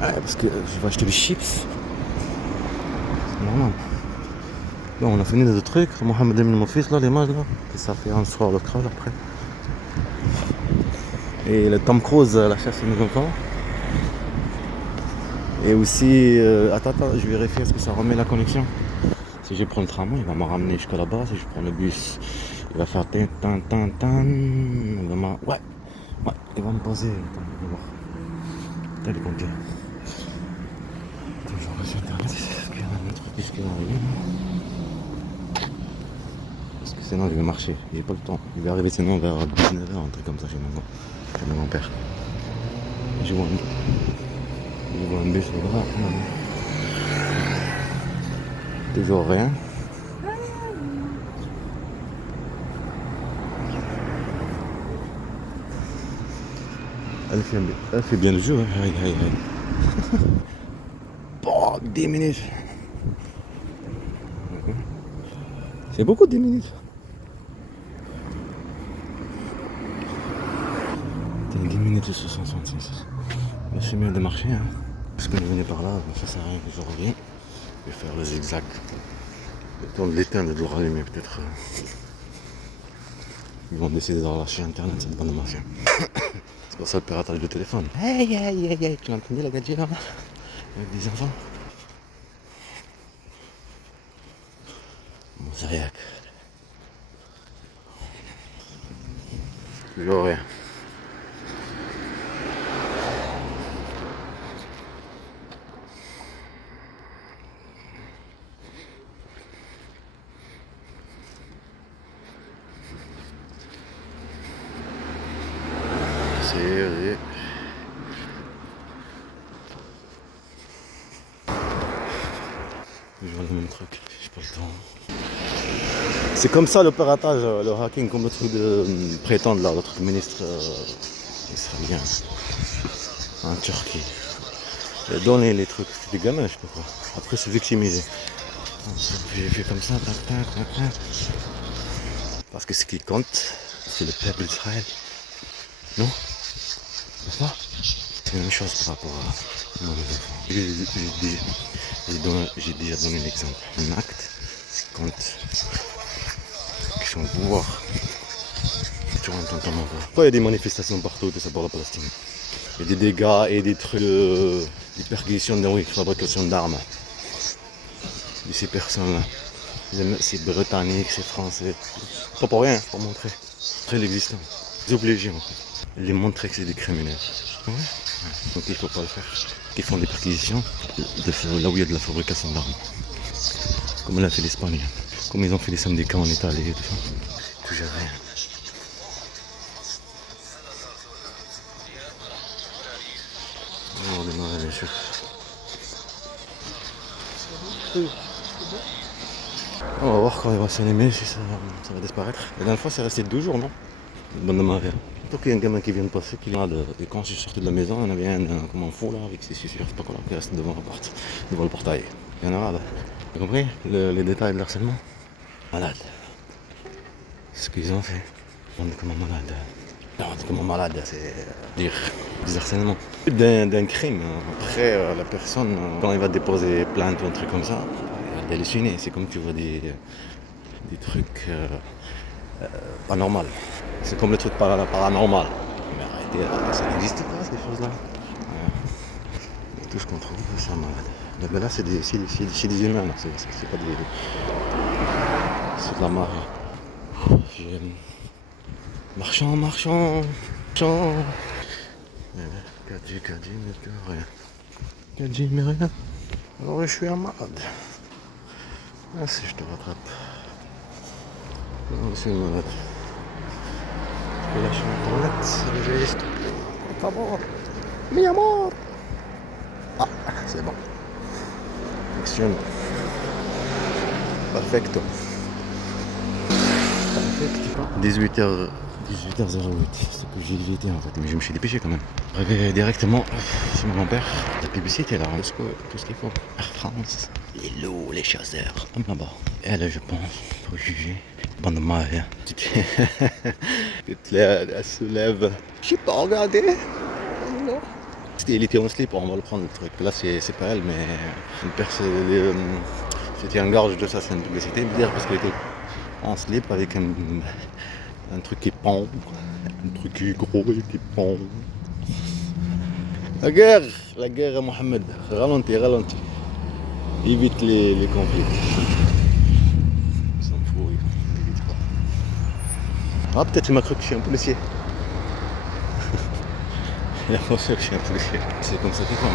Ouais, parce que je vais acheter des chips. Non. Là, on a fini les autres trucs. Mohamed Emin, mon fils, là, l'image, là. Et ça fait un soir le crâne après. Et le Tom Cruise, la chasse aux enfants. Et aussi, attends, je vérifie est-ce que ça remet la connexion. Si je prends le tramway, il va me ramener jusqu'à là-bas. Si je prends le bus, il va faire tin tin tin tin. Ouais, il va me poser. Attends, on va voir. T'as les compteurs. Attends, je regarde sur internet. Est-ce qu'il y a un autre bus qui va arriver là? Parce que sinon, je vais marcher. J'ai pas le temps. Il va arriver sinon vers 19h, un truc comme ça chez mon père. Je vois un bus là-bas. Toujours rien. Elle fait bien le jeu, hein. Aïe, aïe, aïe. Oh, 10 minutes. C'est beaucoup 10 minutes. 10 minutes de 66. Mais c'est mieux de marcher, hein. Parce que je venais par là, ça sert à rien que je reviens. Je vais faire le zigzag. Le temps de l'éteindre et de le rallumer peut-être. Ils vont décider de relâcher internet, cette bande de mafias. C'est pour ça le piratage de téléphone. Aïe aïe aïe aïe, tu l'as entendu la gadget là? Avec des enfants. Mosaïque. Toujours rien. C'est... Je vois le même truc, j'ai pas le temps. C'est comme ça le piratage, le hacking, comme le truc de prétendre là, notre ministre israélien en Turquie. Il a donné les trucs, c'est des gamins, je sais pas quoi. Après c'est victimisé. J'ai fait comme ça, tac, tac, tac, tac. Parce que ce qui compte, c'est le peuple d'Israël. Non? N'est-ce pas? C'est la même chose par rapport à mon enfant. J'ai déjà donné l'exemple. Un acte compte. Qui sont au pouvoir. Tu entends ta voix. Pourquoi il y a des manifestations partout, tout ça pour la Palestine? Il y a des dégâts et des trucs des perquisitions de fabrication d'armes. De ces personnes-là. C'est britannique, c'est français. Pas pour rien, pour montrer. Montrer l'existence. Les obliger en fait. Les montrer que c'est des criminels. Ouais. Donc il faut pas le faire. Ils font des perquisitions là où il y a de la fabrication d'armes. Comme l'a fait l'Espagne. Comme ils ont fait les syndicats en Italie et tout ça. Toujours rien. On va démarrer bien sûr. On va voir quand il va s'animer si ça va disparaître. La dernière fois c'est resté 2 jours, non? Bonne de ma vie. Donc il y a un gamin qui vient de passer, qui là, et quand je suis sorti de la maison, il y en avait un comme un fou là, avec ses suceurs, c'est pas quoi là, qui reste devant la porte, devant le portail. Il y en a là. Vous compris les détails de l'harcèlement? Malade. C'est ce qu'ils ont fait. On est comme un malade. Non, on est comme un malade, c'est dire des harcèlements. D'un crime. Après, la personne, quand il va déposer plainte ou un truc comme ça, elle va halluciner. C'est comme tu vois des trucs pas normaux. C'est comme le truc paranormal. Mais arrêtez, ça n'existe pas ces choses-là. Ouais. Et tout ce qu'on trouve, c'est un malade. Mais là, c'est des humains, là. C'est pas des. C'est de la marre. Marchand. Kadji, mais que rien. Kadji, mais rien. Alors je suis un malade. Ah si je te rattrape. Non, je suis malade. Je peux lâcher internet, c'est le geste. Por favor. Mi amor. Ah, c'est bon. Action. Perfecto. 18h08, c'est que j'ai évité en fait, mais je me suis dépêché quand même. J'arrivais directement chez mon grand-père, la publicité là, tout ce qu'il faut. Air France, les loups, les chasseurs, comme là-bas. Et là je pense, faut juger. Bande de malades. Elle se lève. J'ai pas regardé. Non. Il était en slip, on va le prendre le truc. Là, c'est pas elle, mais c'était un gorge de ça, c'est une publicité. Parce qu'elle était en slip avec un truc qui pend, un truc qui est gros et qui pend. La guerre, Mohamed, ralentis. Évite les conflits. Il s'en fout, il évite pas. Ah, peut-être il m'a cru que je suis un policier. Il a pensé que je suis un policier. C'est comme ça qu'il compte.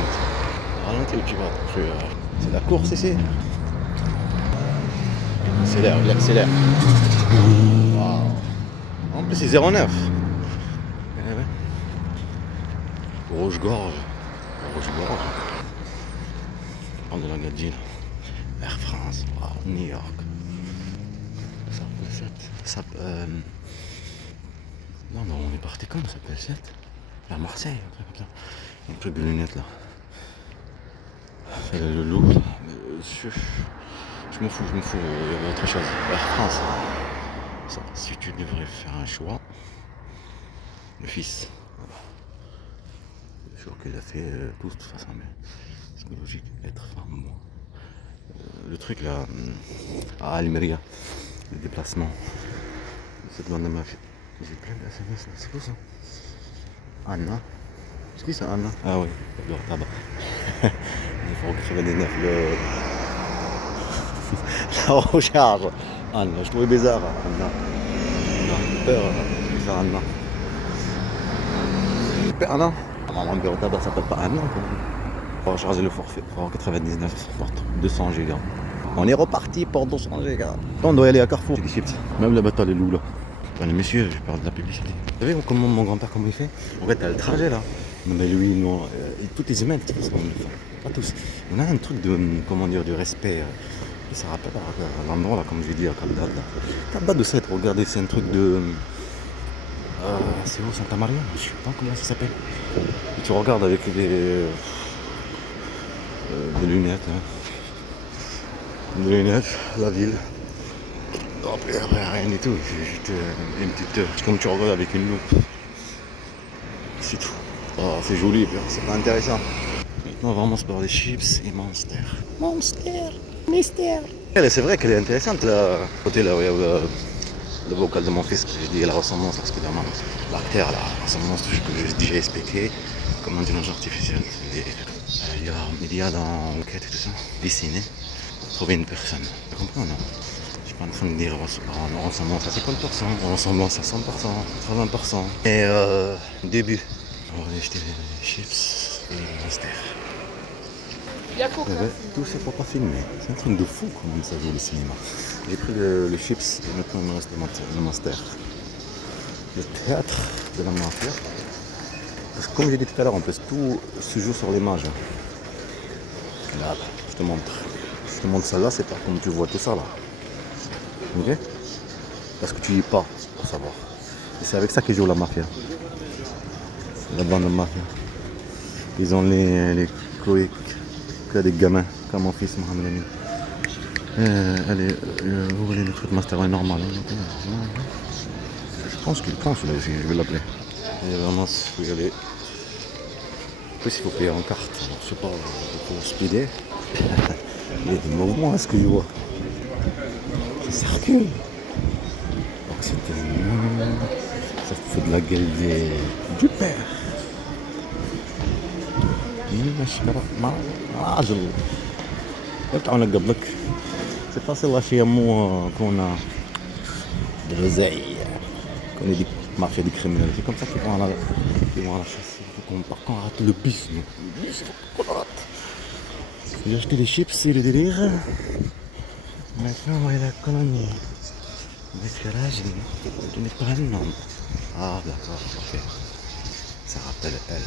Ralentis ou tu vas. C'est la course ici. Il accélère. Wow. En plus, c'est 09. Rouge-gorge. On de la Gadji, Air France, wow. New York. Ça s'appelle 7. Non, on est parti comme ça s'appelle 7. À Marseille, un truc comme ça. Un truc de lunettes là. C'est le loup. Je m'en fous, il y avait autre chose. Air France. Ça, si tu devrais faire un choix, le fils. Je suis sûr qu'il a fait tout de toute façon, mais c'est logique être femme, moi. Le truc là, à Almeria, le déplacement. Cette bande de ma fille. J'ai plein de SMS là, c'est quoi ça? Anna. C'est qui ça, Anna? Ah oui, le tabac. Il faut 99 la recharge. Anna, je trouvais bizarre, Anna. Peur, c'est ça, Anna. Peur, Anna. Mon bureau tabac s'appelle pas Anna quand même. Faut recharger le forfait pour 99 pour 200 gigas. On est reparti pour 200 gigas. On doit y aller à Carrefour. Des chips. Même là-bas, t'as les loups là. Enfin, les messieurs, je parle de la publicité. Vous savez comment mon grand-père, comment il fait? En fait, t'as le trajet là. Non, mais lui, non. Toutes les humains, pas tous. On a un truc de, comment dire, de respect. Ça rappelle à l'endroit là, comme je l'ai dit, à Cabdad. Cabdad de 7, regardez, c'est un truc de. C'est où, Santa Maria? Je sais pas comment ça s'appelle. Et tu regardes avec des lunettes. Hein. Des lunettes, la ville. Après, rien du tout. C'est juste une petite. Comme tu regardes avec une loupe. C'est tout. Oh, c'est joli, c'est pas intéressant. Maintenant, on va vraiment se boire des chips et Monster. C'est vrai qu'elle est intéressante, là. Côté là, où il y a le vocal de mon fils, que j'ai dit la ressemblance, parce que l'artère, la ressemblance que j'ai déjà expliqué, comme intelligence artificielle. Il y a dans l'enquête et tout ça, dessiner, trouver une personne. Tu comprends, non? Je suis pas en train de dire ressemblance à 50%, ressemblance à 100%, 80%. Et début. On va aller acheter des chips et des Monster. Tout ça pour pas filmer. C'est un truc de fou comment ça joue le cinéma. J'ai pris le chips et maintenant il me reste le Monster. Le théâtre de la mafia. Parce que comme j'ai dit tout à l'heure, tout se joue sur l'image. Là, je te montre. Je te montre ça là, c'est pas comme tu vois tout ça là. Ok? Parce que tu y es pas pour savoir. Et c'est avec ça qu'ils jouent la mafia. La bande de mafia. Ils ont les coéquipiers des gamins, comme mon fils Mohamed Amin. Allez, vous voulez le truc master normal. Hein, je pense qu'il pense là aussi, je vais l'appeler. Et vraiment, il faut y aller. En plus, il faut payer en carte. Alors, je sais pas, il faut speeder. Il y a des mouvements à ce que je vois. Ça recule. Donc ça fait de la gueule du père. C'est facile lâcher un mot qu'on a de l'oseille, qu'on est des mafias, des criminels. C'est comme ça qu'ils vont à la chasse. Par contre, on rate le bus. J'ai acheté des chips, c'est le délire. Maintenant, on va aller à la colonie. Parce que là, je n'ai pas un nom. Ah, d'accord, ok. Ça rappelle elle.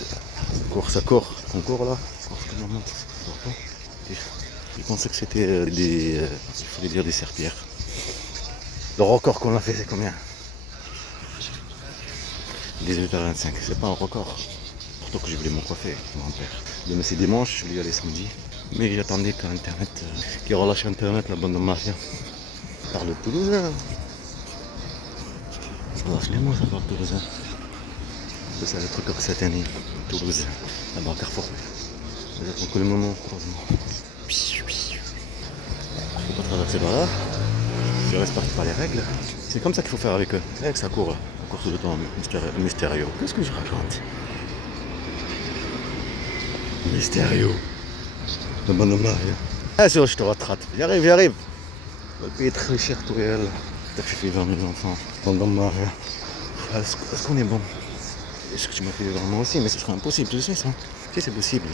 Ça court. On court là. Je pensais que c'était il fallait dire des serpillères. Le record qu'on a fait, c'est combien? 18h25. C'est pas un record. Pourtant que je voulais m'en coiffer, mon père. Demain c'est dimanche, je voulais y aller samedi. Mais j'attendais qu'Internet, qu'il relâche Internet, la bande de mafia. Ça parle toulousain. Ça lâche les mots, ça parle toulousain. C'est ça le truc avec cette année, Toulouse, là-bas Carrefour. J'attends que le moment, heureusement. Je peux pas traverser par là. Je respecte pas les règles. C'est comme ça qu'il faut faire avec eux. Avec ça court là. On court tout le temps mystérieux. Qu'est-ce que je raconte? Mystérieux. Le bon homme. Ah sûr, je te rattrape. J'arrive. Le pays est très cher, tout réel. T'as fait vivre mes enfants. Bon homme. Est-ce qu'on est bon? Est-ce que tu m'as fait vivre moi aussi? Mais ce serait impossible, tu sais ça. Si c'est possible.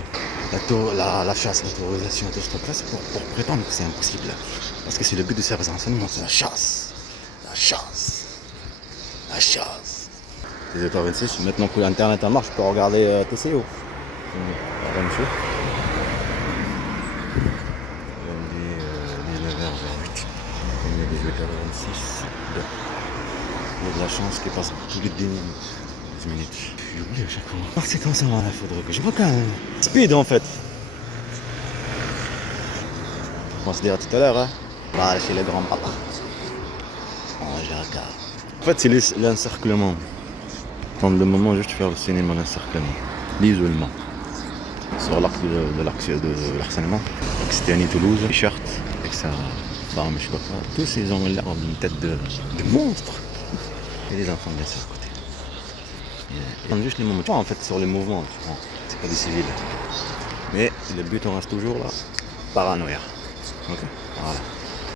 La chasse, l'autorisation, tout ce truc-là, c'est pour prétendre que c'est impossible. Parce que c'est le but de ces renseignements, c'est la chasse. Les états 26, maintenant que l'internet en marche, je peux regarder TCO. La même chose. Il est 9h08. Il est 18h26. Il y a de la chance qu'il passe tous les 10 minutes. J'oublie à chaque fois. C'est comme ça, il faudrait que je vois quand même. Speed en fait. On se dira tout à l'heure, hein. Bah, chez le grand-papa. J'ai un cas. En fait, c'est l'encerclement. Prendre le moment juste faire le cinéma, l'encerclement. L'isolement. Sur l'arc de l'harcèlement. Occitanie Toulouse, t-shirt, avec sa femme, je sais pas quoi. Tous ces hommes-là ont une tête de monstre. Et les enfants bien sûr à côté. Et juste les moments. En fait, sur les mouvements, tu vois. C'est pas des civils. Mais le but, on reste toujours là. Paranoïa. Ok. Voilà.